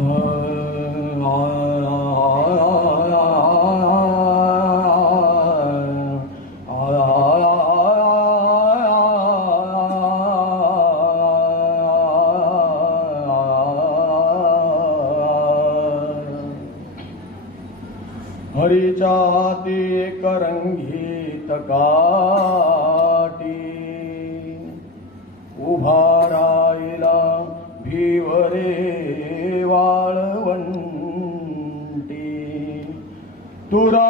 Uh, futuro.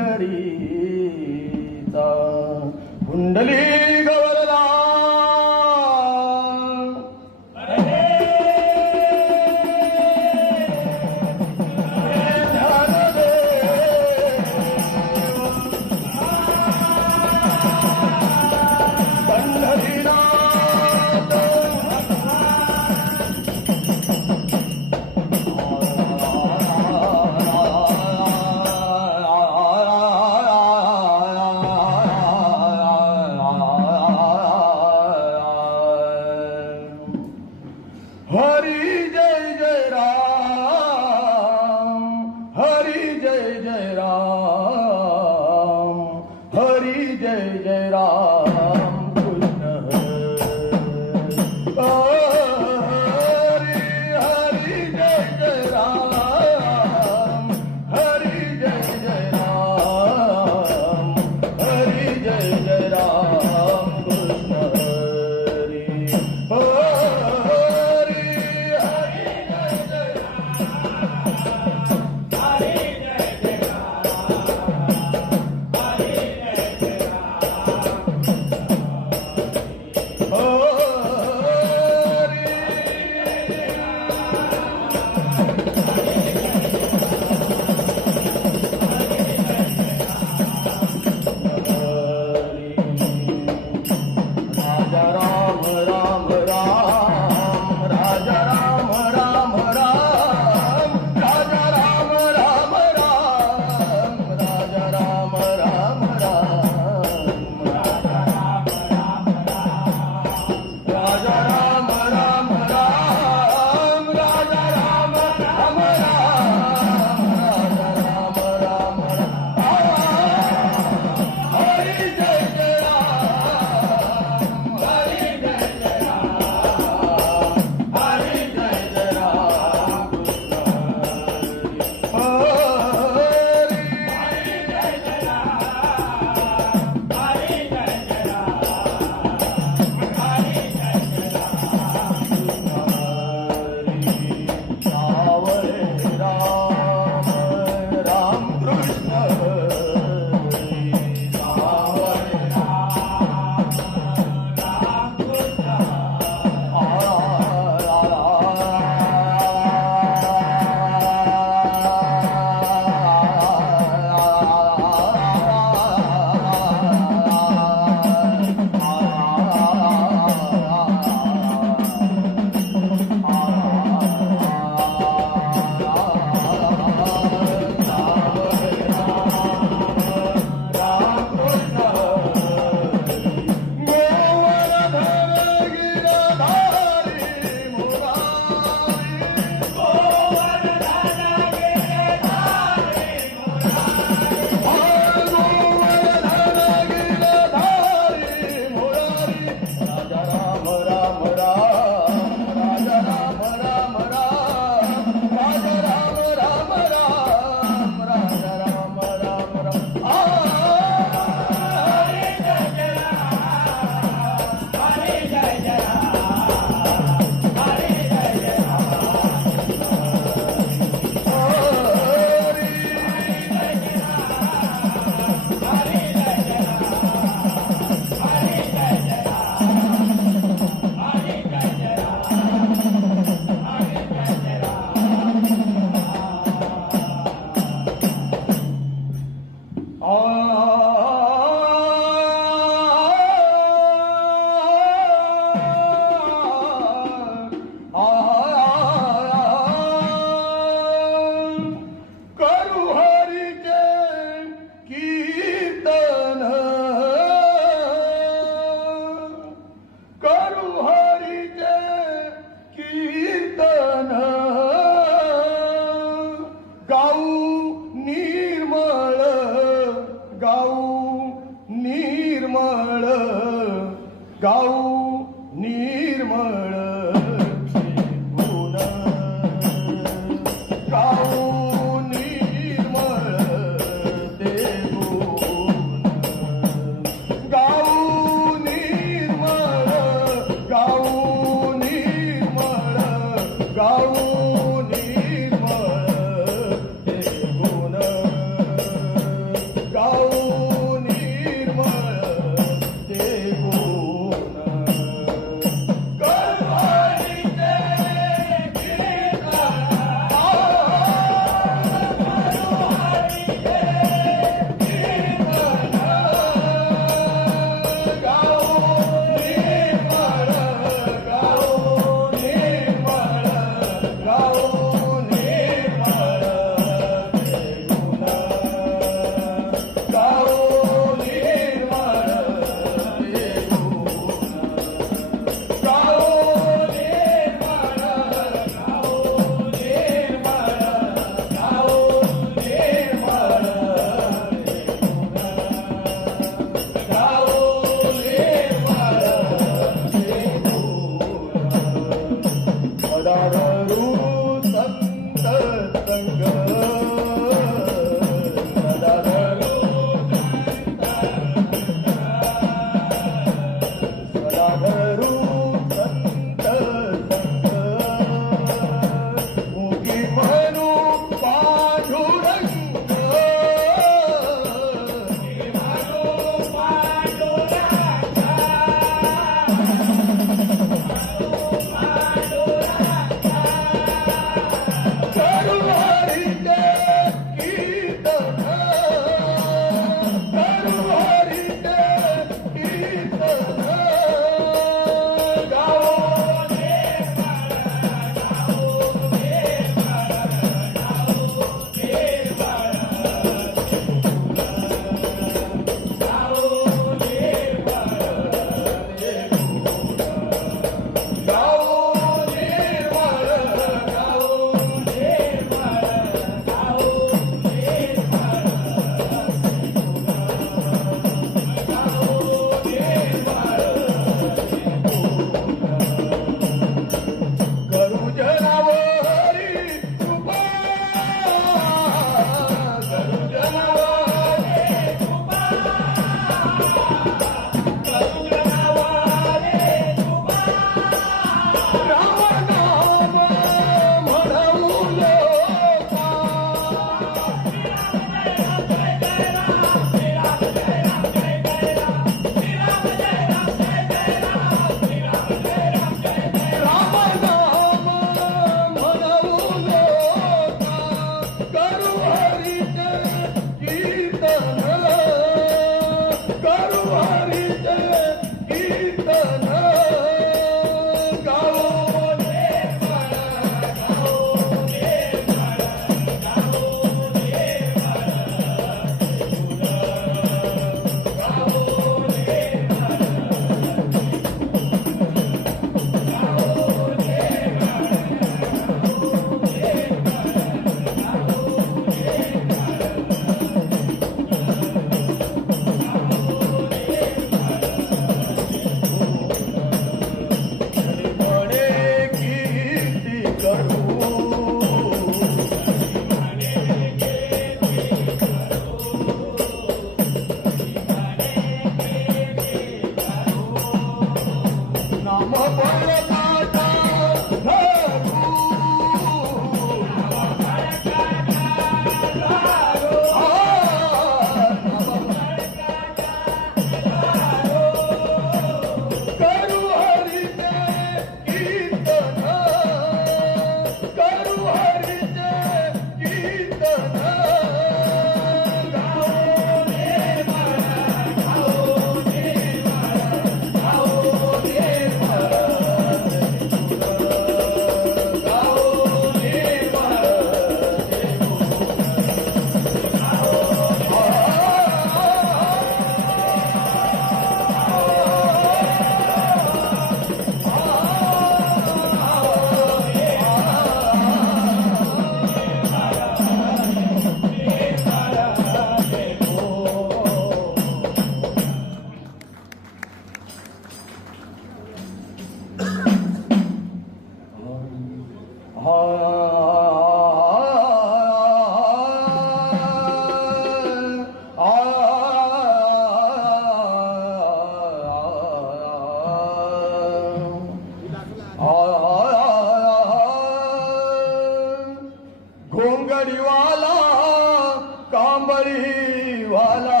कांबळीवाला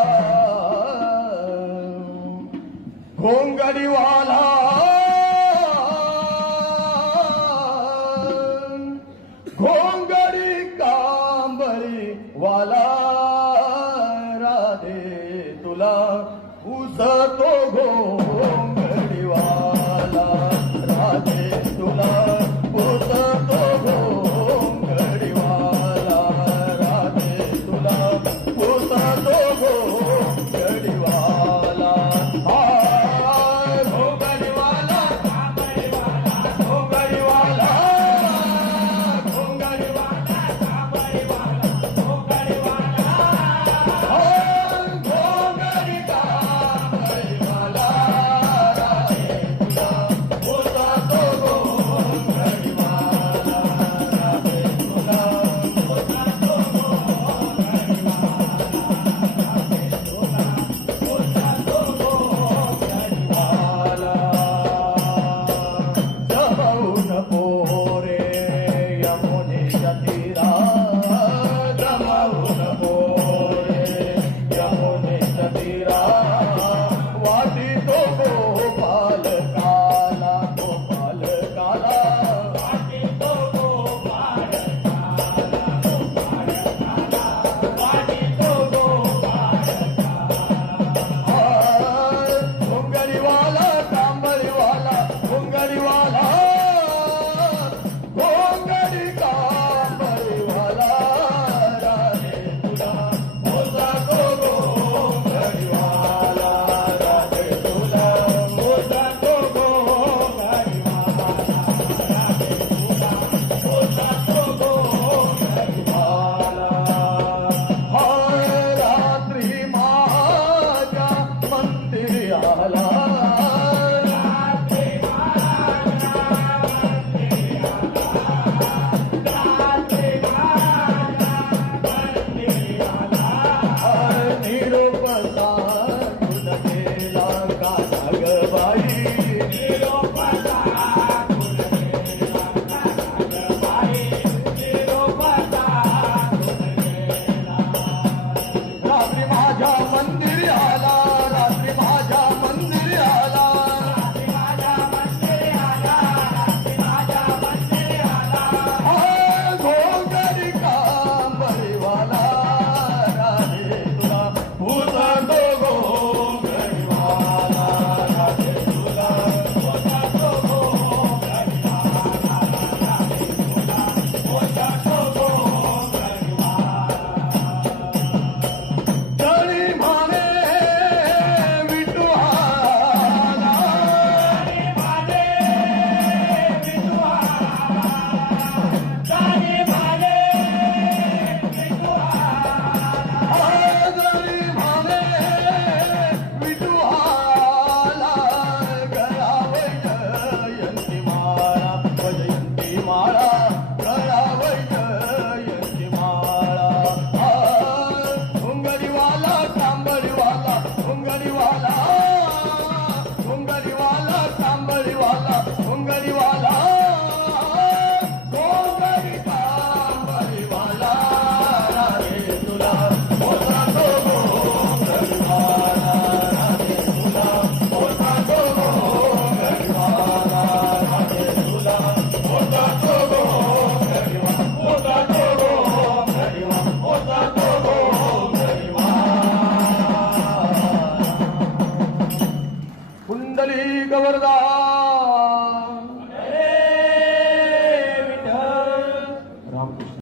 घोंगडीवाला घोंगडी कांबळी वाला